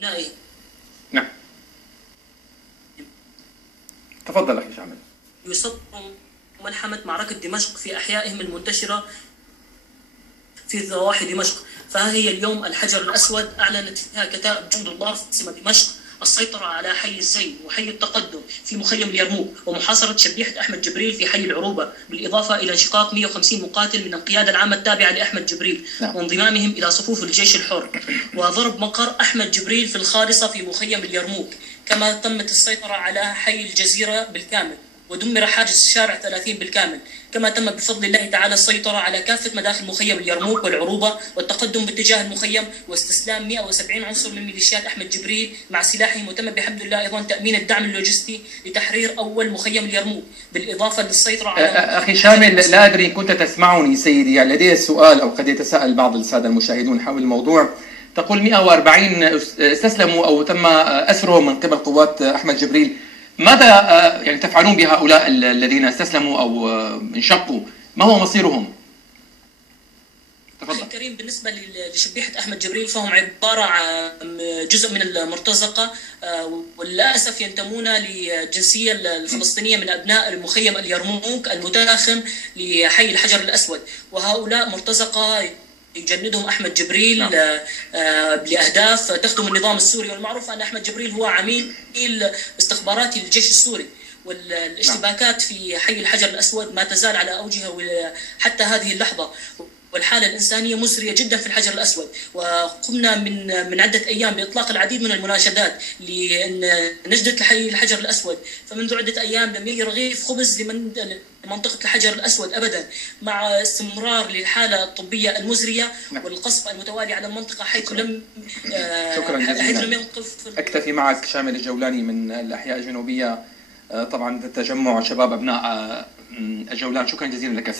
أبنائهم. نعم، تفضل أخي شامل. يصدروا ملحمة معركة دمشق في أحيائهم المنتشرة في ضواحي دمشق. فها هي اليوم الحجر الأسود أعلنت فيها كتائب جند الله في عاصمة دمشق السيطرة على حي الزين وحي التقدم في مخيم اليرموك، ومحاصرة شبيحة أحمد جبريل في حي العروبة، بالإضافة إلى انشقاق 150 مقاتل من القيادة العامة التابعة لأحمد جبريل وانضمامهم إلى صفوف الجيش الحر، وضرب مقر أحمد جبريل في الخالصة في مخيم اليرموك. كما تمت السيطرة على حي الجزيرة بالكامل، ودمر حاجز شارع 30 بالكامل. كما تم بفضل الله تعالى السيطرة على كافة مداخل مخيم اليرموك والعروبة والتقدم باتجاه المخيم، واستسلام 170 عنصر من ميليشيات أحمد جبريل مع سلاحهم، وتم بحمد الله أيضا تأمين الدعم اللوجستي لتحرير أول مخيم اليرموك، بالإضافة للسيطرة على أخي شامل، لا أدري إن كنت تسمعني سيدي، يعني لدي سؤال أو قد يتساءل بعض السادة المشاهدون حول الموضوع. تقول 140 استسلموا أو تم أسرهم من قبل قوات أحمد جبريل، ماذا يعني تفعلون بهؤلاء الذين استسلموا أو انشقوا؟ ما هو مصيرهم؟ أخي الكريم، بالنسبة لشبيحة أحمد جبريل فهم عبارة عن جزء من المرتزقة، وللأسف ينتمون للجنسية الفلسطينية من أبناء مخيم اليرموك المتاخم لحي الحجر الأسود، وهؤلاء مرتزقة يجندهم أحمد جبريل لأهداف تخدم النظام السوري. والمعروف أن أحمد جبريل هو عميل استخباراتي للجيش السوري، والاشتباكات في حي الحجر الأسود ما تزال على أوجها حتى هذه اللحظة، والحالة الإنسانية مزرية جدا في الحجر الأسود. وقمنا من عدة أيام بإطلاق العديد من المناشدات لنجدة حي الحجر الأسود، فمنذ عدة أيام لم يجي رغيف خبز لمنطقة الحجر الأسود أبدا، مع استمرار للحالة الطبية المزرية والقصف المتوالي على المنطقة، حيث لم شكرا جزيلا. ينقف. أكتفي معك شامل الجولاني من الأحياء الجنوبية، طبعا تجمع شباب أبناء الجولان. شكرا جزيلا لك.